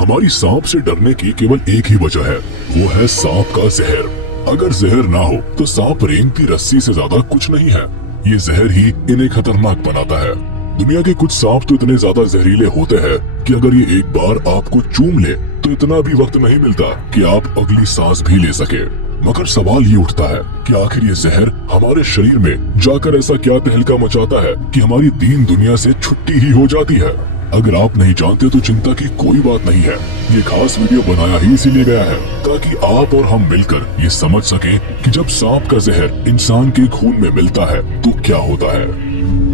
हमारी सांप से डरने की केवल एक ही वजह है, वो है सांप का जहर। अगर जहर ना हो तो सांप रेंगती रस्सी से ज्यादा कुछ नहीं है। ये जहर ही इन्हें खतरनाक बनाता है। दुनिया के कुछ सांप तो इतने ज्यादा जहरीले होते हैं कि अगर ये एक बार आपको चूम ले तो इतना भी वक्त नहीं मिलता कि आप अगली सांस भी ले सके। मगर सवाल ये उठता है कि आखिर ये जहर हमारे शरीर में जाकर ऐसा क्या तहलका मचाता है कि हमारी दीन दुनिया से छुट्टी ही हो जाती है। अगर आप नहीं जानते तो चिंता की कोई बात नहीं है। ये खास वीडियो बनाया ही इसीलिए गया है ताकि आप और हम मिलकर ये समझ सकें कि जब सांप का जहर इंसान के खून में मिलता है तो क्या होता है।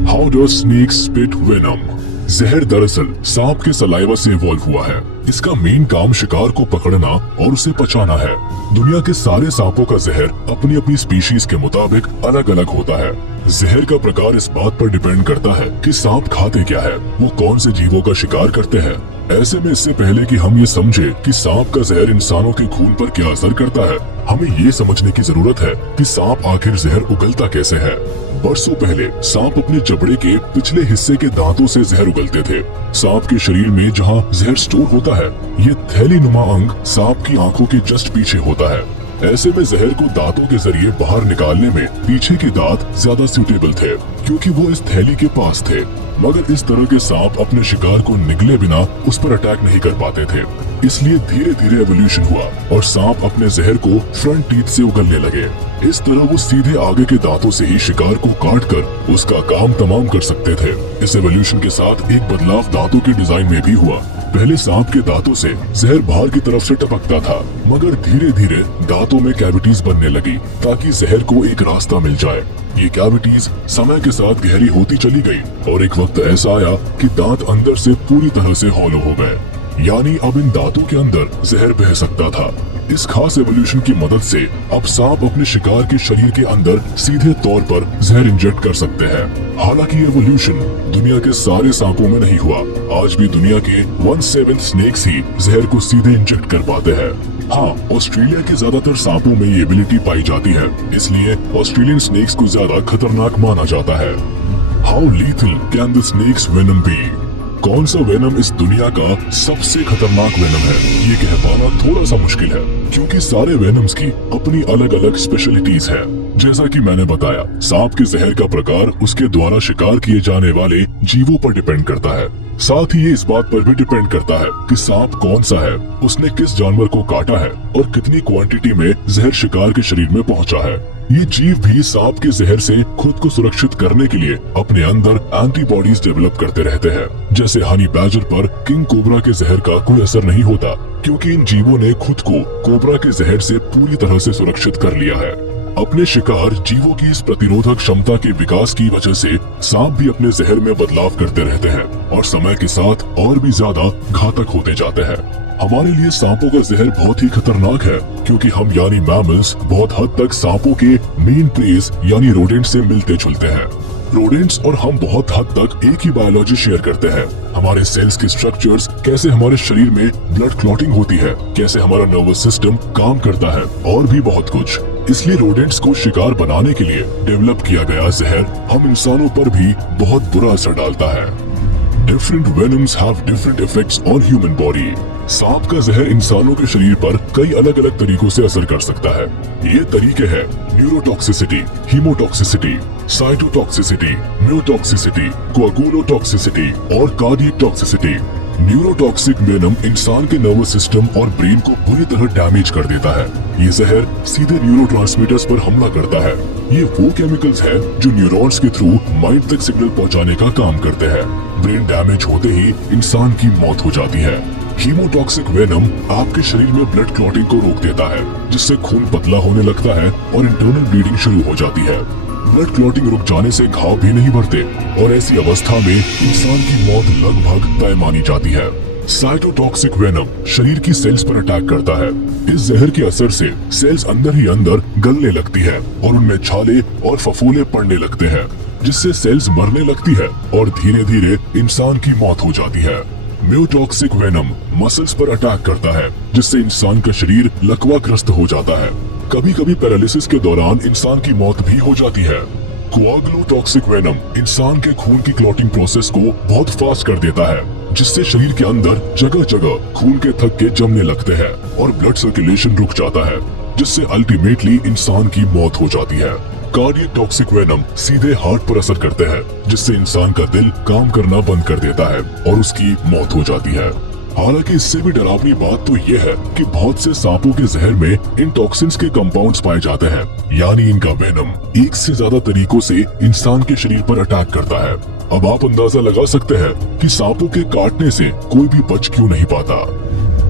How does snake spit venom? जहर दरअसल सांप के सलाइवा से इवॉल्व हुआ है। इसका मेन काम शिकार को पकड़ना और उसे पचाना है। दुनिया के सारे सांपों का जहर अपनी अपनी स्पीशीज के मुताबिक अलग अलग होता है। जहर का प्रकार इस बात पर डिपेंड करता है कि सांप खाते क्या है, वो कौन से जीवों का शिकार करते हैं। ऐसे में इससे पहले कि हम ये समझे कि सांप का जहर इंसानों के खून पर क्या असर करता है, हमें ये समझने की जरूरत है कि सांप आखिर जहर उगलता कैसे है। बरसों पहले सांप अपने जबड़े के पिछले हिस्से के दांतों से जहर उगलते थे। सांप के शरीर में जहाँ जहर स्टोर होता है, ये थैली नुमा अंग सांप की आंखों के जस्ट पीछे होता है। ऐसे में जहर को दांतों के जरिए बाहर निकालने में पीछे के दांत ज्यादा सूटेबल थे क्योंकि वो इस थैली के पास थे। मगर इस तरह के सांप अपने शिकार को निगले बिना उस पर अटैक नहीं कर पाते थे। इसलिए धीरे धीरे एवोल्यूशन हुआ और सांप अपने जहर को फ्रंट टीथ से उगलने लगे। इस तरह वो सीधे आगे के दांतों से ही शिकार को काट कर उसका काम तमाम कर सकते थे। इस एवोल्यूशन के साथ एक बदलाव दांतों के डिजाइन में भी हुआ। पहले सांप के दांतों से जहर बाहर की तरफ से टपकता था, मगर धीरे धीरे दांतों में कैविटीज बनने लगी ताकि जहर को एक रास्ता मिल जाए। ये कैविटीज समय के साथ गहरी होती चली गई और एक वक्त ऐसा आया कि दांत अंदर से पूरी तरह से हॉलो हो गए, यानी अब इन दांतों के अंदर जहर बह सकता था। इस खास एवोल्यूशन की मदद से अब सांप अपने शिकार के शरीर के अंदर सीधे तौर पर जहर इंजेक्ट कर सकते हैं। हालांकि एवोल्यूशन दुनिया के सारे सांपों में नहीं हुआ। आज भी दुनिया के 1/7 स्नेक्स ही जहर को सीधे इंजेक्ट कर पाते हैं। हाँ, ऑस्ट्रेलिया के ज्यादातर सांपों में ये एबिलिटी पाई जाती है, इसलिए ऑस्ट्रेलियन स्नेक्स को ज्यादा खतरनाक माना जाता है। How lethal can the snake's venom be? कौन सा वेनम इस दुनिया का सबसे खतरनाक वेनम है, ये कह पाना थोड़ा सा मुश्किल है क्योंकि सारे वेनम्स की अपनी अलग अलग स्पेशलिटीज है। जैसा कि मैंने बताया, सांप के जहर का प्रकार उसके द्वारा शिकार किए जाने वाले जीवों पर डिपेंड करता है। साथ ही ये इस बात पर भी डिपेंड करता है कि सांप कौन सा है, उसने किस जानवर को काटा है और कितनी क्वांटिटी में जहर शिकार के शरीर में पहुंचा है। ये जीव भी सांप के जहर से खुद को सुरक्षित करने के लिए अपने अंदर एंटीबॉडीज डेवलप करते रहते हैं। जैसे हनी बैजर पर किंग कोबरा के जहर का कोई असर नहीं होता क्योंकि इन जीवों ने खुद को कोबरा के जहर से पूरी तरह से सुरक्षित कर लिया है। अपने शिकार जीवों की इस प्रतिरोधक क्षमता के विकास की वजह से सांप भी अपने जहर में बदलाव करते रहते हैं और समय के साथ और भी ज्यादा घातक होते जाते हैं। हमारे लिए सांपों का जहर बहुत ही खतरनाक है क्योंकि हम यानी मैमल्स बहुत हद तक सांपों के मेन प्रेज यानी रोडेंट से मिलते जुलते हैं। रोडेंट्स और हम बहुत हद तक एक ही बायोलॉजी शेयर करते हैं। हमारे सेल्स के स्ट्रक्चर्स, कैसे हमारे शरीर में ब्लड क्लॉटिंग होती है, कैसे हमारा नर्वस सिस्टम काम करता है और भी बहुत कुछ। इसलिए रोडेंट्स को शिकार बनाने के लिए डेवलप किया गया जहर हम इंसानों पर भी बहुत बुरा असर डालता है। Different venoms have different effects on human body. सांप का जहर इंसानों के शरीर पर कई अलग अलग तरीकों से असर कर सकता है। ये तरीके हैं न्यूरोटॉक्सिसिटी, हीमोटॉक्सिसिटी, साइटोटॉक्सिसिटी, म्यूटॉक्सिसिटी, कोअगुलोटॉक्सिसिटी और कार्डियक टॉक्सिसिटी। न्यूरोटॉक्सिक वेनम इंसान के नर्वस सिस्टम और ब्रेन को बुरी तरह डैमेज कर देता है। ये जहर सीधे न्यूरोट्रांसमीटर्स पर हमला करता है। ये वो केमिकल्स हैं जो न्यूरॉन्स के थ्रू माइंड तक सिग्नल पहुंचाने का काम करते हैं। ब्रेन डैमेज होते ही इंसान की मौत हो जाती है। हीमोटॉक्सिक वेनम आपके शरीर में ब्लड क्लॉटिंग को रोक देता है, जिससे खून पतला होने लगता है और इंटरनल ब्लीडिंग शुरू हो जाती है। ब्लड क्लॉटिंग रुक जाने से घाव भी नहीं भरते और ऐसी अवस्था में इंसान की मौत लगभग तय मानी जाती है। साइटोटॉक्सिक वेनम शरीर की सेल्स पर अटैक करता है। इस जहर के असर से सेल्स अंदर ही अंदर गलने लगती है और उनमें छाले और फफोले पड़ने लगते हैं, जिससे सेल्स मरने लगती है और धीरे धीरे इंसान की मौत हो जाती है। म्यूटॉक्सिक वेनम मसल्स पर अटैक करता है, जिससे इंसान का शरीर लकवाग्रस्त हो जाता है। कभी कभी पैरालिसिस के दौरान इंसान की मौत भी हो जाती है। कोआगुलोटॉक्सिक वेनम इंसान के खून की क्लॉटिंग प्रोसेस को बहुत फास्ट कर देता है, जिससे शरीर के अंदर जगह जगह खून के थक्के जमने लगते हैं और ब्लड सर्कुलेशन रुक जाता है, जिससे अल्टीमेटली इंसान की मौत हो जाती है। कार्डियक टॉक्सिक वेनम सीधे हार्ट पर असर करते हैं, जिससे इंसान का दिल काम करना बंद कर देता है और उसकी मौत हो जाती है। हालांकि इससे भी डरावनी बात तो ये है कि बहुत से सांपों के जहर में इन टॉक्सिन्स के कंपाउंड्स पाए जाते हैं, यानी इनका वेनम एक से ज्यादा तरीकों से इंसान के शरीर पर अटैक करता है। अब आप अंदाजा लगा सकते हैं कि सांपों के काटने से कोई भी बच क्यों नहीं पाता।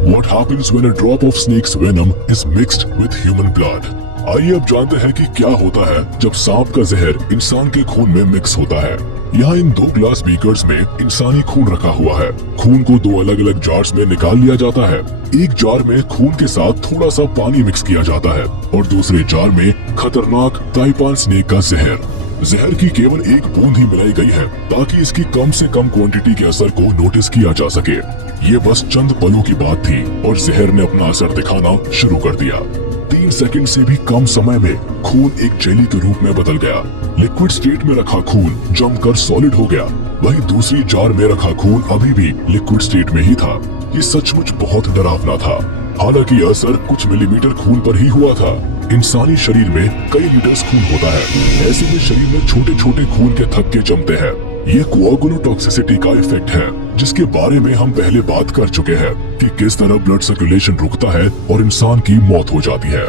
What happens when a drop of snake's venom is mixed with human blood? आइए अब जानते हैं कि क्या होता है जब सांप का जहर इंसान के खून में मिक्स होता है। यहाँ इन 2 ग्लास बीकर्स में इंसानी खून रखा हुआ है। खून को 2 अलग अलग जार्स में निकाल लिया जाता है। एक जार में खून के साथ थोड़ा सा पानी मिक्स किया जाता है और दूसरे जार में खतरनाक ताइपान स्नेक का जहर की केवल 1 बूंद ही मिलाई गई है, ताकि इसकी कम से कम क्वांटिटी के असर को नोटिस किया जा सके। ये बस चंद पलों की बात थी और जहर ने अपना असर दिखाना शुरू कर दिया। 3 सेकंड से भी कम समय में खून एक जेली के रूप में बदल गया। लिक्विड स्टेट में रखा खून जमकर सॉलिड हो गया। वहीं दूसरी जार में रखा खून अभी भी लिक्विड स्टेट में ही था। ये सचमुच बहुत डरावना था। हालांकि यह असर कुछ मिलीमीटर खून पर ही हुआ था। इंसानी शरीर में कई लीटर्स खून होता है, ऐसे में शरीर में छोटे छोटे खून के थक्के जमते हैं। ये कोआगुलोटॉक्सिसिटी का इफेक्ट है, जिसके बारे में हम पहले बात कर चुके हैं कि किस तरह ब्लड सर्कुलेशन रुकता है और इंसान की मौत हो जाती है।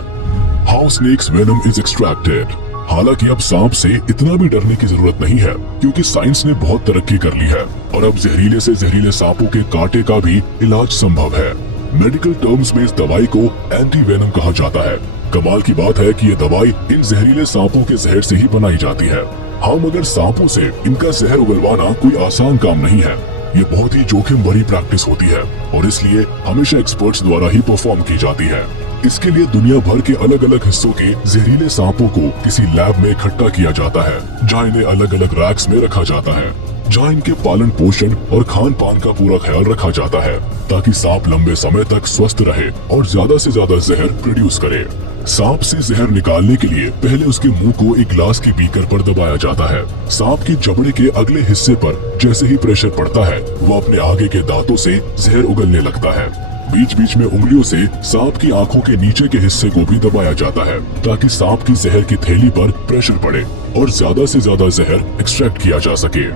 How snake's venom is extracted. हालांकि अब सांप से इतना भी डरने की जरूरत नहीं है, क्योंकि साइंस ने बहुत तरक्की कर ली है और अब जहरीले से जहरीले सांपों के कांटे का भी इलाज संभव है। मेडिकल टर्म्स में इस दवाई को एंटी वेनम कहा जाता है। कमाल की बात है कि ये दवाई इन जहरीले सांपों के जहर से ही बनाई जाती है। हाँ, मगर सांपों से इनका जहर उगलवाना कोई आसान काम नहीं है। ये बहुत ही जोखिम भरी प्रैक्टिस होती है और इसलिए हमेशा एक्सपर्ट्स द्वारा ही परफॉर्म की जाती है। इसके लिए दुनिया भर के अलग अलग हिस्सों के जहरीले सांपों को किसी लैब में इकट्ठा किया जाता है, जहाँ इन्हें अलग अलग रैक्स में रखा जाता है, जहाँ इनके पालन पोषण और खान पान का पूरा ख्याल रखा जाता है, ताकि सांप लंबे समय तक स्वस्थ रहे और ज्यादा से ज्यादा जहर प्रोड्यूस करे। सांप से जहर निकालने के लिए पहले उसके मुंह को एक ग्लास के बीकर पर दबाया जाता है। सांप की चमड़े के अगले हिस्से पर जैसे ही प्रेशर पड़ता है, वो अपने आगे के दांतों से जहर उगलने लगता है। बीच बीच में उंगलियों से सांप की आंखों के नीचे के हिस्से को भी दबाया जाता है, ताकि सांप की जहर की थैली पर प्रेशर पड़े और ज्यादा से ज्यादा जहर एक्सट्रैक्ट किया जा सके।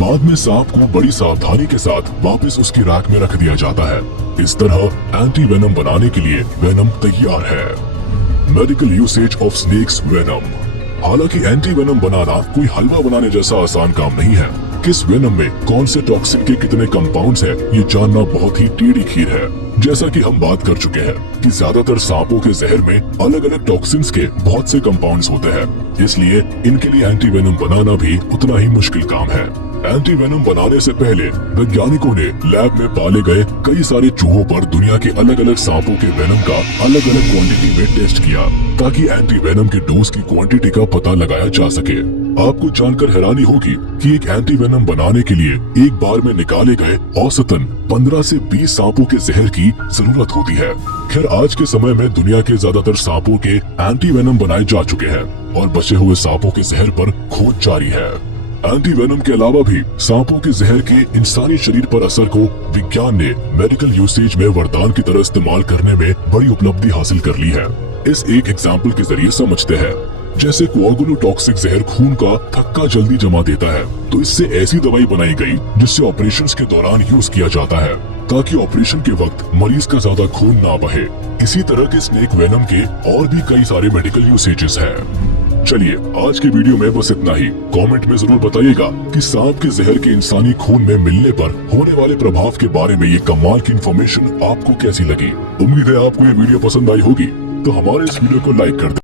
बाद में सांप को बड़ी सावधानी के साथ वापस उसकी रैक में रख दिया जाता है। इस तरह एंटी वेनम बनाने के लिए वेनम तैयार है। Medical usage of snakes venom. हालांकि एंटी वेनम बनाना कोई हलवा बनाने जैसा आसान काम नहीं है। किस वेनम में कौन से टॉक्सिन के कितने कंपाउंड्स हैं, ये जानना बहुत ही टेढ़ी खीर है। जैसा कि हम बात कर चुके हैं कि ज्यादातर सांपों के जहर में अलग अलग टॉक्सिन्स के बहुत से कंपाउंड्स होते हैं, इसलिए इनके लिए एंटी वेनम बनाना भी उतना ही मुश्किल काम है। एंटी वेनम बनाने से पहले वैज्ञानिकों ने लैब में पाले गए कई सारे चूहों पर दुनिया के अलग अलग सांपों के वेनम का अलग अलग क्वांटिटी में टेस्ट किया, ताकि एंटी वेनम के डोज की क्वांटिटी का पता लगाया जा सके। आपको जानकर हैरानी होगी कि एक एंटी वेनम बनाने के लिए एक बार में निकाले गए औसतन 15 से 20 सांपों के जहर की जरूरत होती है। खैर, आज के समय में दुनिया के ज्यादातर सांपों के एंटी वेनम बनाए जा चुके हैं और बचे हुए सांपों के जहर पर खोज जारी है। एंटी वेनम के अलावा भी सांपों के जहर के इंसानी शरीर पर असर को विज्ञान ने मेडिकल यूसेज में वरदान की तरह इस्तेमाल करने में बड़ी उपलब्धि हासिल कर ली है। इस एक एग्जाम्पल के जरिए समझते हैं। जैसे कोआगुलोटॉक्सिक जहर खून का थक्का जल्दी जमा देता है, तो इससे ऐसी दवाई बनाई गई जिससे ऑपरेशंस के दौरान यूज किया जाता है, ताकि ऑपरेशन के वक्त मरीज का ज्यादा खून ना बहे। इसी तरह के स्नेक वेनम के और भी कई सारे मेडिकल यूसेजेस हैं। चलिए, आज के वीडियो में बस इतना ही। कमेंट में जरूर बताइएगा कि सांप के जहर के इंसानी खून में मिलने पर होने वाले प्रभाव के बारे में ये कमाल की इन्फॉर्मेशन आपको कैसी लगी। उम्मीद है आपको ये वीडियो पसंद आई होगी, तो हमारे इस वीडियो को लाइक कर दें।